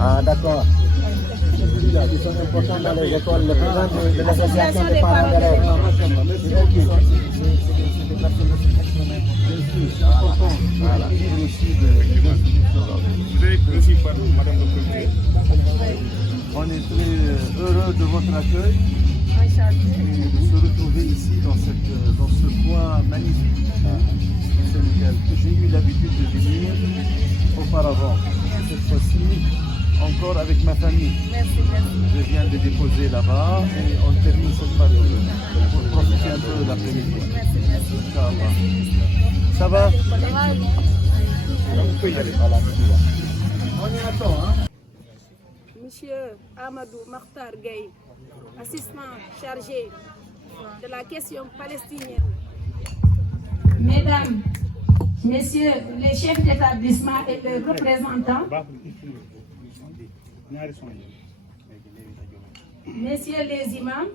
Ah, d'accord. Ils sont importants dans les écoles, le président de l'association des parents d'élèves. Voilà. On est très heureux de votre accueil et de se retrouver ici dans ce coin magnifique du Sénégal. J'ai eu l'habitude de venir auparavant. Cette fois-ci, encore avec ma famille. Je viens de déposer là-bas et on termine cette période pour profiter un peu de l'après-midi. Ça va? On peut y aller. On y attend, hein? Monsieur Amadou Makhtar Gueye, assistant chargé de la question palestinienne. Mesdames, Messieurs les chefs d'établissement et les représentants, Messieurs les imams,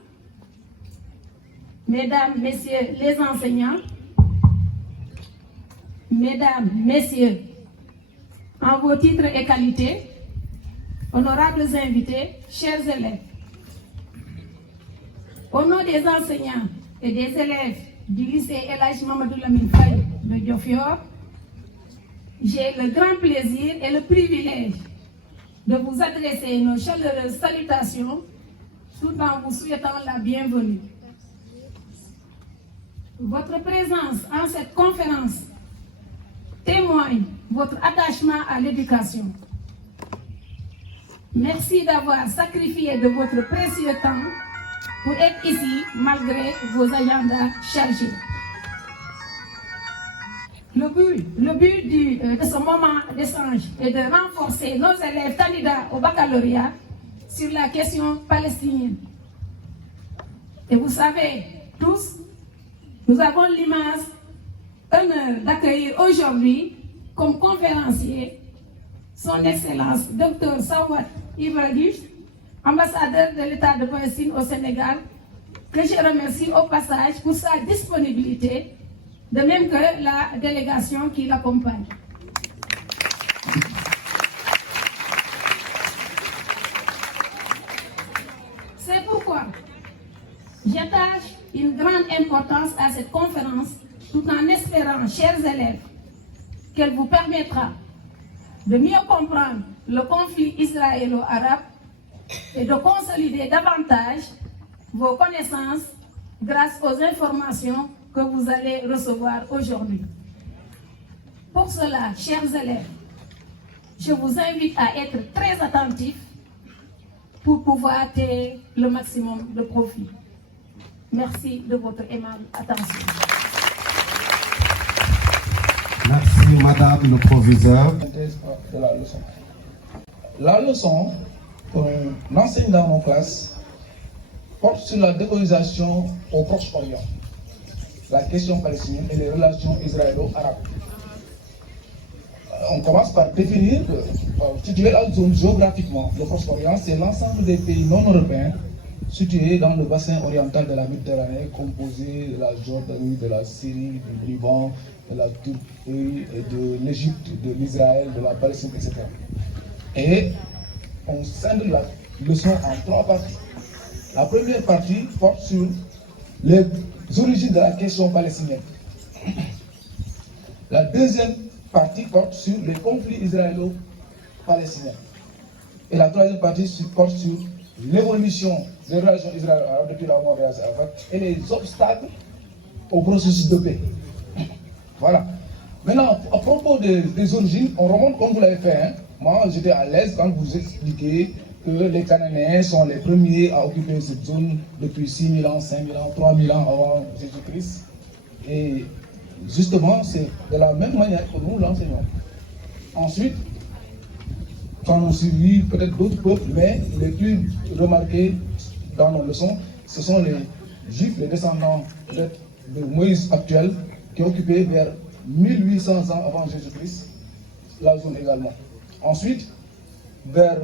Mesdames, Messieurs les enseignants, Mesdames, Messieurs, en vos titres et qualités, honorables invités, chers élèves, au nom des enseignants et des élèves du lycée El Hadji Mamadou Lamine Faye de Diofior, j'ai le grand plaisir et le privilège de vous adresser nos chaleureuses salutations tout en vous souhaitant la bienvenue. Votre présence en cette conférence témoigne votre attachement à l'éducation. Merci d'avoir sacrifié de votre précieux temps pour être ici malgré vos agendas chargés. Le but de ce moment d'échange est de renforcer nos élèves candidats au baccalauréat sur la question palestinienne. Et vous savez tous, nous avons l'immense honneur d'accueillir aujourd'hui comme conférencier son Excellence Dr Sawat Ibrahim, ambassadeur de l'État de Palestine au Sénégal, que je remercie au passage pour sa disponibilité, de même que la délégation qui l'accompagne. C'est pourquoi j'attache une grande importance à cette conférence, tout en espérant, chers élèves, qu'elle vous permettra de mieux comprendre le conflit israélo-arabe et de consolider davantage vos connaissances grâce aux informations que vous allez recevoir aujourd'hui. Pour cela, chers élèves, je vous invite à être très attentifs pour pouvoir tirer le maximum de profit. Merci de votre aimable attention. Merci, Madame le Proviseur. De la leçon. La leçon qu'on enseigne dans nos classes porte sur la décolonisation au Proche-Orient, la question palestinienne et les relations israélo-arabes. On commence par définir, situer la zone géographiquement. Le Proche-Orient, c'est l'ensemble des pays non européens situés dans le bassin oriental de la Méditerranée, composé de la Jordanie, de la Syrie, du Liban, de la Turquie, et de l'Égypte, de l'Israël, de la Palestine, etc. Et on scinde la leçon en trois parties. La première partie porte sur les origines de la question palestinienne. La deuxième partie porte sur les conflits israélo-palestiniens. Et la troisième partie porte sur l'évolution des relations israélo-arabes depuis la mort de Yasser Arafat et les obstacles au processus de paix. Voilà. Maintenant, à propos des origines, on remonte comme vous l'avez fait. Hein. Moi, j'étais à l'aise quand vous expliquez que les Cananéens sont les premiers à occuper cette zone depuis 6 000 ans, 5 000 ans, 3 000 ans avant Jésus-Christ. Et justement, c'est de la même manière que nous l'enseignons. Ensuite, quand on suivi peut-être d'autres peuples, mais les plus remarqués dans nos leçons, ce sont les Juifs, les descendants de Moïse actuel, qui ont occupé vers 1800 ans avant Jésus-Christ la zone également. Ensuite, vers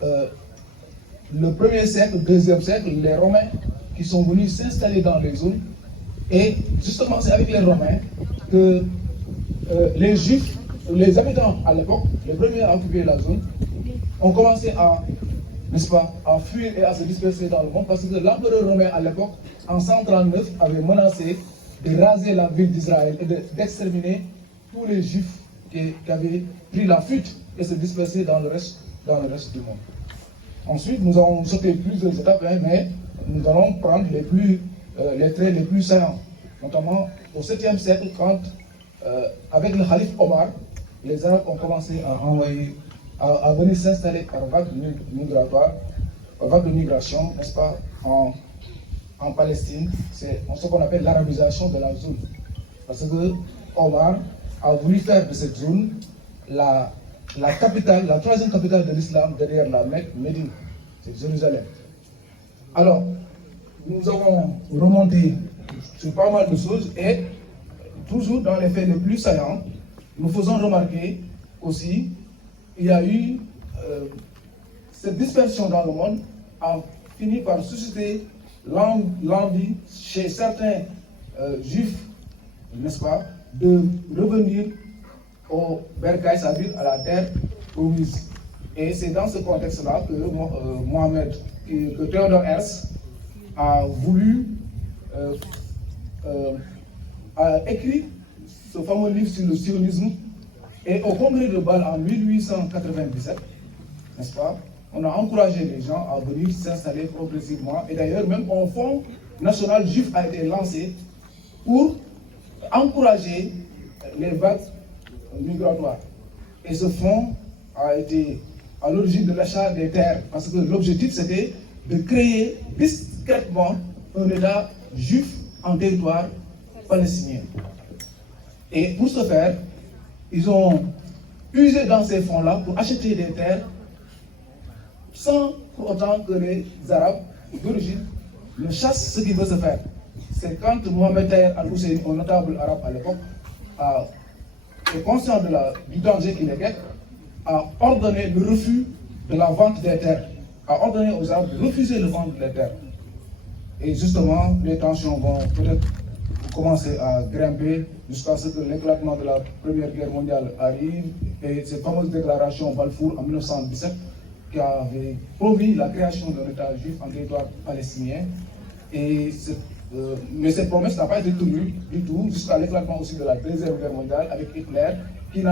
le 1er siècle, 2e siècle, les Romains qui sont venus s'installer dans les zones. Et justement, c'est avec les Romains que les Juifs, les habitants à l'époque, les premiers à occuper la zone, ont commencé à, n'est-ce pas, à fuir et à se disperser dans le monde parce que l'empereur romain à l'époque, en 139, avait menacé de raser la ville d'Israël et d'exterminer tous les Juifs qui avaient pris la fuite et se disperser dans le reste du monde. Ensuite, nous avons sauté plusieurs étapes, mais nous allons prendre les traits les plus saillants, notamment au 7e siècle, quand, avec le calife Omar, les Arabes ont commencé à venir s'installer par vague migratoire, par vague de migration, n'est-ce pas, en Palestine. C'est ce qu'on appelle l'arabisation de la zone. Parce que Omar a voulu faire de cette zone la capitale, la troisième capitale de l'islam derrière la Mecque, Médine, c'est Jérusalem. Alors, nous avons remonté sur pas mal de choses et toujours dans les faits les plus saillants, nous faisons remarquer aussi il y a eu cette dispersion dans le monde a fini par susciter l'envie chez certains juifs, n'est-ce pas, de revenir au Bercail, c'est-à-dire à la terre promise. Et c'est dans ce contexte-là que Theodor Herzl a voulu, a écrit ce fameux livre sur le sionisme. Et au congrès de Bâle en 1897, n'est-ce pas, on a encouragé les gens à venir s'installer progressivement. Et d'ailleurs, même un fonds national juif a été lancé pour encourager les vagues migratoires. Et ce fonds a été à l'origine de l'achat des terres, parce que l'objectif c'était de créer discrètement un État juif en territoire palestinien. Et pour ce faire, ils ont usé dans ces fonds-là pour acheter des terres sans pour autant que les Arabes d'origine ne chassent ce qui veut se faire. C'est quand Mohamed Taher Al-Husseini, un notable arabe à l'époque, est conscient du danger qu'il est, a ordonné le refus de la vente des terres, a ordonné aux Arabes de refuser le vente des terres. Et justement, les tensions vont peut-être commencer à grimper jusqu'à ce que l'éclatement de la Première Guerre mondiale arrive et cette fameuse déclaration Balfour en 1917 qui avait promis la création d'un État juif en territoire palestinien. Mais cette promesse n'a pas été tenue du tout jusqu'à l'éclatement aussi de la Deuxième Guerre mondiale avec Hitler qui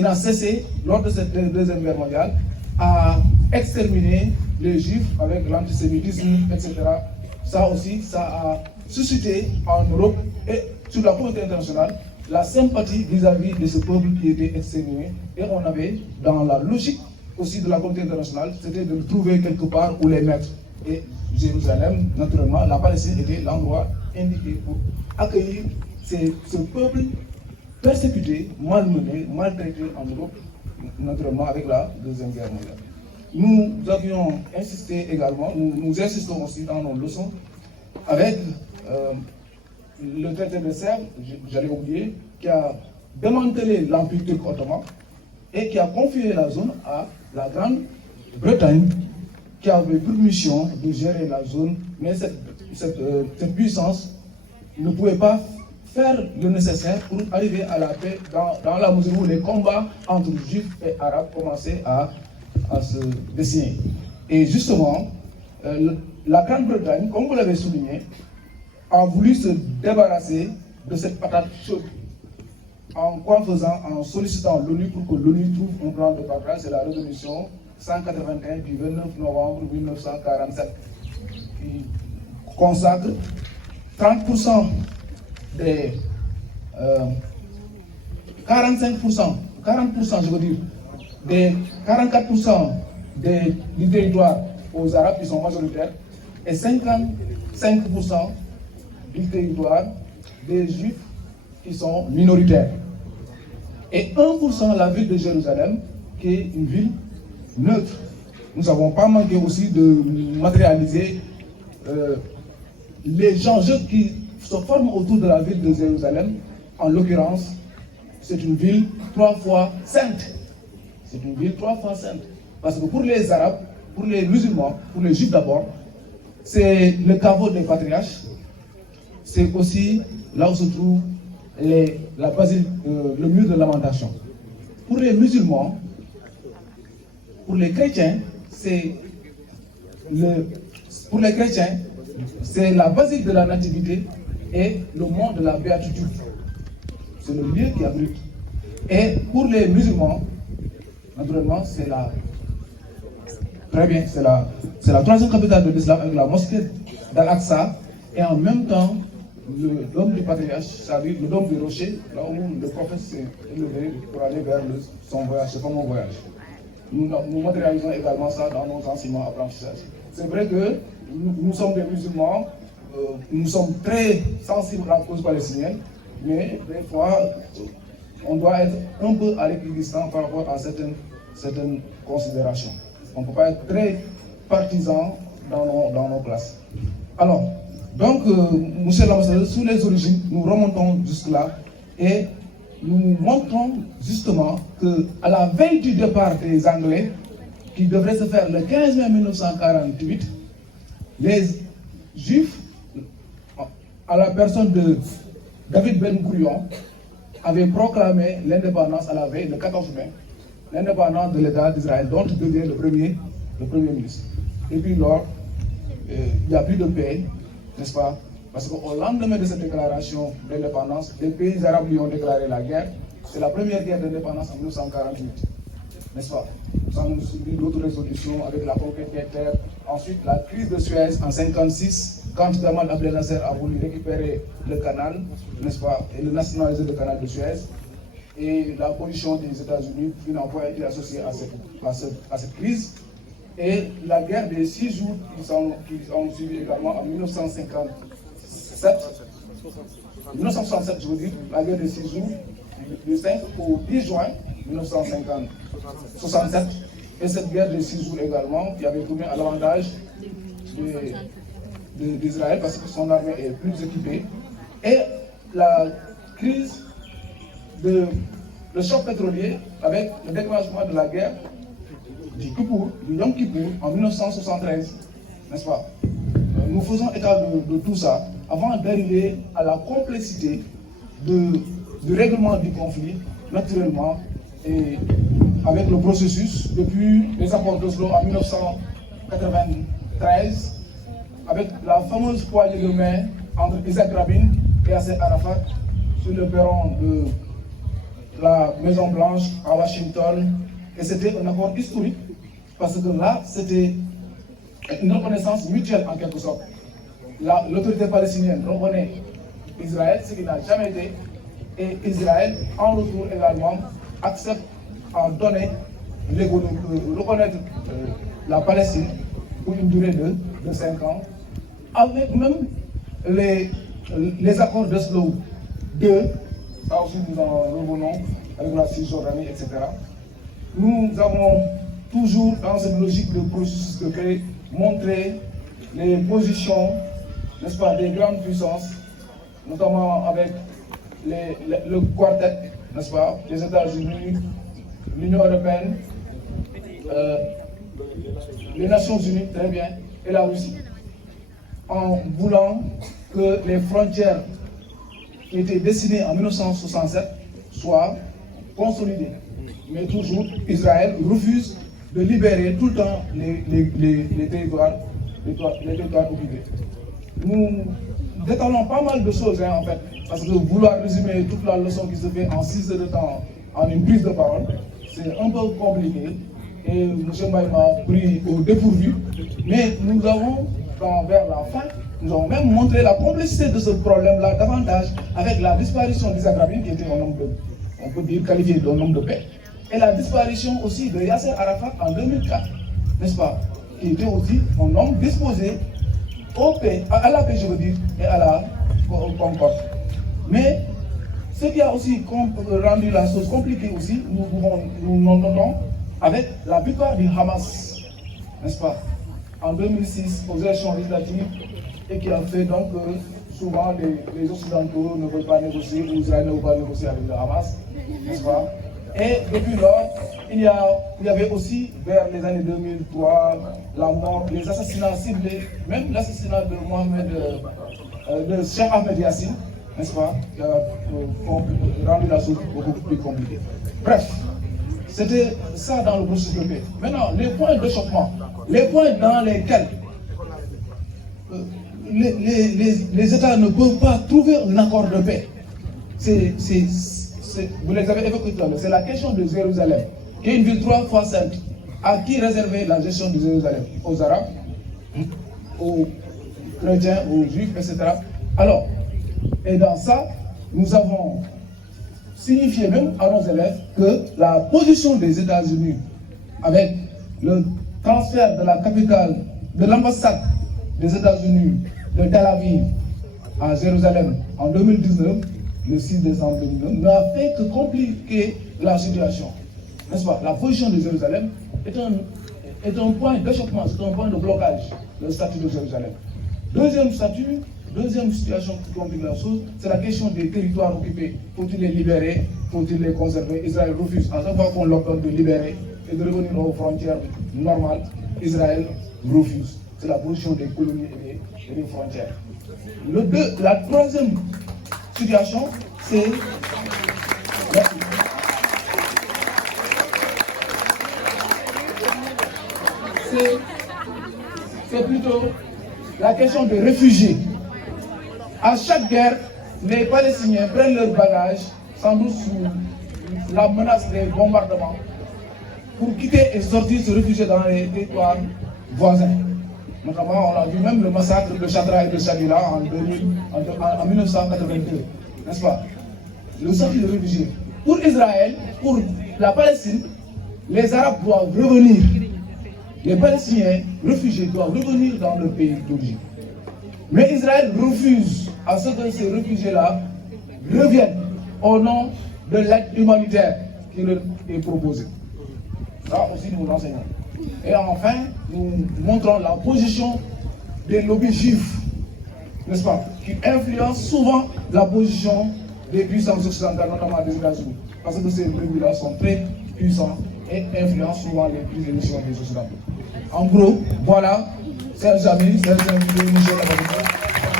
n'a cessé lors de cette Deuxième Guerre mondiale à exterminer les Juifs avec l'antisémitisme, etc. Ça aussi, ça a suscité en Europe et sur la communauté internationale la sympathie vis-à-vis de ce peuple qui était exterminé. Et on avait, dans la logique aussi de la communauté internationale, c'était de le trouver quelque part où les mettre. Et Jérusalem, naturellement, la Palestine était l'endroit indiqué pour accueillir ce peuple persécuté, malmené, maltraité en Europe, naturellement avec la Deuxième Guerre mondiale. Nous avions insisté également, nous insistons aussi dans nos leçons, avec le traité de Sèvres, j'allais oublier, qui a démantelé l'Empire turc ottoman et qui a confié la zone à la Grande-Bretagne, qui avait pour mission de gérer la zone, mais cette puissance ne pouvait pas faire le nécessaire pour arriver à la paix dans la mesure où les combats entre juifs et arabes commençaient à se dessiner. Et justement, la Grande-Bretagne, comme vous l'avez souligné, a voulu se débarrasser de cette patate chaude. En quoi faisant? En sollicitant l'ONU pour que l'ONU trouve un plan de partage. C'est la résolution 181 du 29 novembre 1947 qui consacre 30% des 45%, 40% je veux dire, des 44% du territoire aux Arabes qui sont majoritaires et 55% du territoire des Juifs qui sont minoritaires. Et 1% la ville de Jérusalem qui est une ville neutre. Nous n'avons pas manqué aussi de matérialiser les enjeux qui se forment autour de la ville de Jérusalem. En l'occurrence, c'est une ville 3 fois sainte. C'est une ville 3 fois sainte. Parce que pour les Arabes, pour les musulmans, pour les Juifs d'abord, c'est le caveau des patriarches. C'est aussi là où se trouve la basilique, le mur de lamentation. Pour les musulmans, pour les chrétiens, c'est la basilique de la nativité et le mont de la béatitude. C'est le lieu qui abrite. Et pour les musulmans, naturellement, c'est la troisième capitale de l'islam avec la mosquée d'Al-Aqsa et en même temps le dôme du patriarche, c'est-à-dire le dôme du rocher, là où le prophète s'est élevé pour aller vers son voyage, c'est comme un voyage. Nous matérialisons également ça dans nos enseignements apprentissages. C'est vrai que nous sommes des musulmans, nous sommes très sensibles à la cause palestinienne, mais des fois, on doit être un peu à l'équidistant par rapport à certaines considérations. On ne peut pas être très partisan dans nos classes. Alors, donc, monsieur l'ambassadeur, sous les origines, nous remontons jusque-là et nous montrons justement qu'à la veille du départ des Anglais, qui devrait se faire le 15 mai 1948, les Juifs, à la personne de David Ben Gourion, avaient proclamé l'indépendance à la veille, le 14 mai, l'indépendance de l'État d'Israël, dont il devient le premier ministre. Et puis lors, il n'y a plus de paix, n'est-ce pas? Parce qu'au lendemain de cette déclaration d'indépendance, les pays arabes lui ont déclaré la guerre. C'est la première guerre d'indépendance en 1948, n'est-ce pas? Nous avons suivi d'autres résolutions avec la conquête des terres. Ensuite, la crise de Suez en 1956, quand Gamal Abdel Nasser a voulu récupérer le canal, n'est-ce pas, et le nationaliser le canal de Suez. Et la position des États-Unis qui n'a pas été associée à cette crise. Et la guerre des 6 jours qui ont suivi également en 1967, je veux dire, la guerre des 6 jours, du 5 au 10 juin 1967. Et cette guerre des 6 jours également, qui avait tourné à l'avantage d'Israël parce que son armée est plus équipée. Et la crise le choc pétrolier avec le déclenchement de la guerre du Yom Kippour en 1973, n'est-ce pas? Nous faisons état de tout ça avant d'arriver à la complexité du règlement du conflit, naturellement, et avec le processus depuis les accords d'Oslo en 1993, avec la fameuse poignée de main entre Isaac Rabin et Yasser Arafat sur le perron de la Maison Blanche à Washington. Et c'était un accord historique parce que là, c'était une reconnaissance mutuelle en quelque sorte. L'autorité palestinienne reconnaît Israël, ce qui n'a jamais été, et Israël, en retour également, accepte en donner, reconnaître la Palestine pour une durée de 5 ans, avec même les accords d'Oslo 2, ça aussi nous en revenons, avec la Cisjordanie, etc. Nous avons toujours, dans cette logique de processus de paix, montré les positions, n'est-ce pas, des grandes puissances, notamment avec le quartet, n'est-ce pas, les États-Unis, l'Union européenne, les Nations Unies, très bien, et la Russie, en voulant que les frontières qui étaient dessinées en 1967 soient consolidées. Mais toujours, Israël refuse de libérer tout le temps les territoires occupés. Nous détalons pas mal de choses, en fait, parce que vouloir résumer toute la leçon qui se fait en 6 heures de temps en une prise de parole, c'est un peu compliqué. Et M. Mbaye m'a pris au dépourvu. Mais nous avons, vers la fin, nous avons même montré la complexité de ce problème-là davantage avec la disparition d'Isaac Rabin, qui était un homme on peut dire qualifié d'un homme de paix, et la disparition aussi de Yasser Arafat en 2004, n'est-ce pas, qui était aussi un homme disposé à la paix, je veux dire, et à la concorde. Mais ce qui a aussi rendu la chose compliquée aussi, nous notons avec la victoire du Hamas, n'est-ce pas, en 2006 aux élections législatives, et qui a fait donc que souvent les Occidentaux ne veulent pas négocier, ou Israël ne veut pas négocier avec le Hamas, n'est-ce pas? Et depuis lors, il y avait aussi, vers les années 2003, la mort, les assassinats ciblés, même l'assassinat de Cheikh Ahmed Yassine, n'est-ce pas, qui a rendu la chose beaucoup plus compliquée. Bref, c'était ça dans le processus de paix. Maintenant, les points de choquement, les points dans lesquels les États ne peuvent pas trouver un accord de paix, vous les avez évoqués tout à l'heure, c'est la question de Jérusalem, qui est une ville 3 fois sainte. À qui réserver la gestion de Jérusalem? Aux Arabes, aux chrétiens, aux juifs, etc. Alors, et dans ça, nous avons signifié même à nos élèves que la position des États-Unis avec le transfert de la capitale, de l'ambassade des États-Unis de Tel Aviv à Jérusalem en 2019, le 6 décembre 2019, n'a fait que compliquer la situation. N'est-ce pas? La position de Jérusalem est un point d'achoppement, c'est un point de blocage, le statut de Jérusalem. Deuxième situation qui complique la chose, c'est la question des territoires occupés. Faut-il les libérer? Faut-il les conserver? Israël refuse. À chaque fois qu'on leur donne de libérer et de revenir aux frontières normales, Israël refuse. C'est la position des colonies et des frontières. La troisième situation, c'est plutôt la question des réfugiés. À chaque guerre, les Palestiniens prennent leurs bagages, sans doute sous la menace des bombardements, pour quitter et sortir, se réfugier dans les territoires voisins. Notamment, on a vu même le massacre de Chadra et de Chadila en 1982, n'est-ce pas? Le statut de réfugié. Pour Israël, pour la Palestine, les Arabes doivent revenir. Les Palestiniens réfugiés doivent revenir dans leur pays d'origine. Mais Israël refuse à ce que ces réfugiés-là reviennent au nom de l'aide humanitaire qui leur est proposée. Ça aussi, nous l'enseignons. Et enfin, nous montrons la position des lobbies juifs, n'est-ce pas, qui influencent souvent la position des puissances occidentales, notamment des États-Unis. Parce que ces lobbies-là sont très puissants et influencent souvent les prises de décision des Occidentaux. En gros, voilà, chers amis, chers invités, Michel Abadou,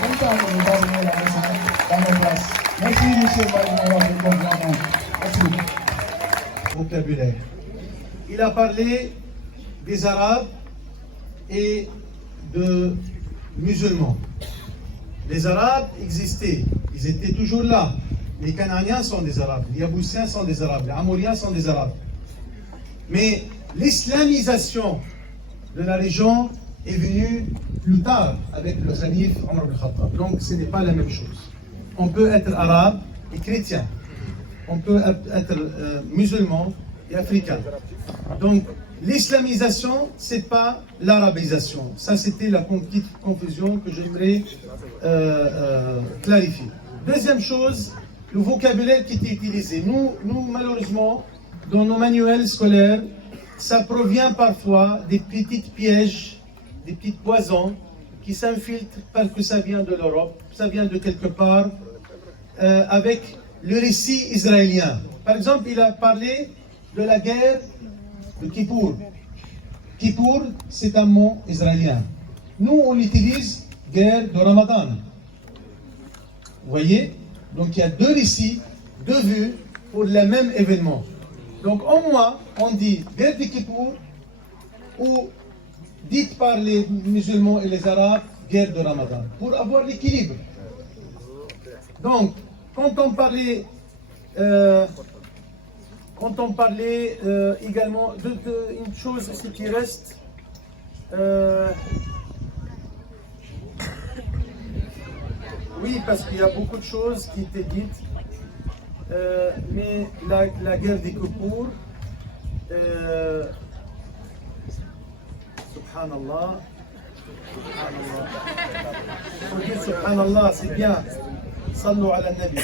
comme ça que nous avons la leçon dans nos classes. Merci, Michel Abadou. Merci. Vocabulaire. Il a parlé des Arabes et de musulmans. Les Arabes existaient, ils étaient toujours là. Les Canaaniens sont des Arabes, les Yaboussiens sont des Arabes, les Amoriens sont des Arabes. Mais l'islamisation de la région est venue plus tard avec le Khalif Omar ibn Khattab. Donc ce n'est pas la même chose. On peut être arabe et chrétien. On peut être musulman et africain. Donc l'islamisation, ce n'est pas l'arabisation. Ça, c'était la petite confusion que j'aimerais clarifier. Deuxième chose, le vocabulaire qui était utilisé. Nous, malheureusement, dans nos manuels scolaires, ça provient parfois des petits pièges, des petites poisons qui s'infiltrent parce que ça vient de l'Europe, ça vient de quelque part, avec le récit israélien. Par exemple, il a parlé de la guerre de Kippour. Kippour, c'est un mot israélien. Nous, on utilise guerre de Ramadan. Vous voyez? Donc il y a deux récits, deux vues pour le même événement. Donc au moins, on dit guerre de Kippour ou dite par les musulmans et les arabes, guerre de Ramadan, pour avoir l'équilibre. Donc, quand on parlait également une chose aussi qui reste, oui, parce qu'il y a beaucoup de choses qui étaient dites, mais la guerre des Kippour, subhanallah, subhanallah, il faut dire subhanallah, c'est bien, sallu ala nabi.